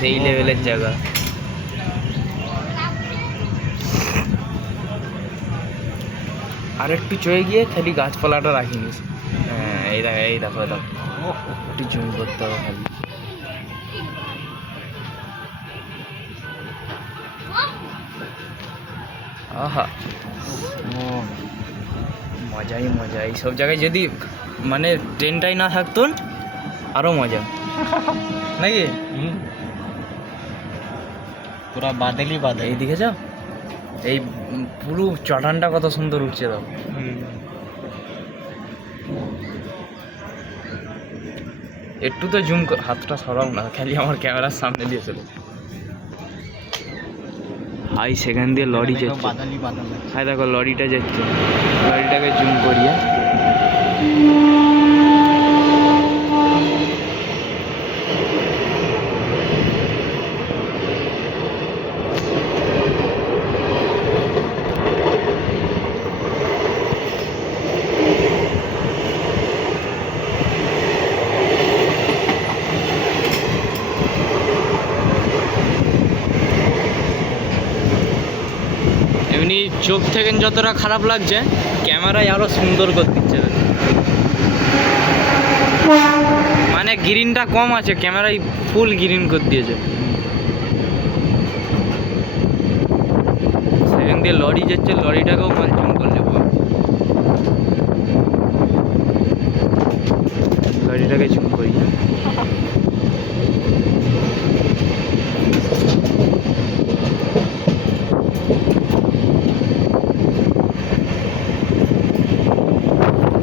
সেই লেভেলের জায়গা। আর একটু চয়ে গিয়ে খালি গাছপালাটা রাখিনি। হ্যাঁ এই দেখো একটু জুম করতে হবে খালি। আহা মজাই মজা। এইসব জায়গায় যদি মানে ট্রেনটাই না থাকতো আরও মজা নাকি? পুরা বাদলই বাদল। এই দিকে যাও, এই পুরো চটানটা কত সুন্দর উঠছে দাও। একটু তো জুম হাতটা সরাও না, খালি আমার ক্যামেরার সামনে দিয়ে চলো। হাই সেখান দিয়ে লরি যাচ্ছে। বাদলই বাদল। হাই দেখো লরিটা যাচ্ছে, লরিটাকে জুম করিয়ে। এমনি চোখ থেকে যতটা খারাপ লাগছে, ক্যামেরায় আরো সুন্দর করে দিচ্ছে। মানে গ্রিনটা কম আছে, ক্যামেরায় ফুল গ্রিন করে দিয়েছে। সেখান দিয়ে লরি যাচ্ছে, লরিটাকেও জুম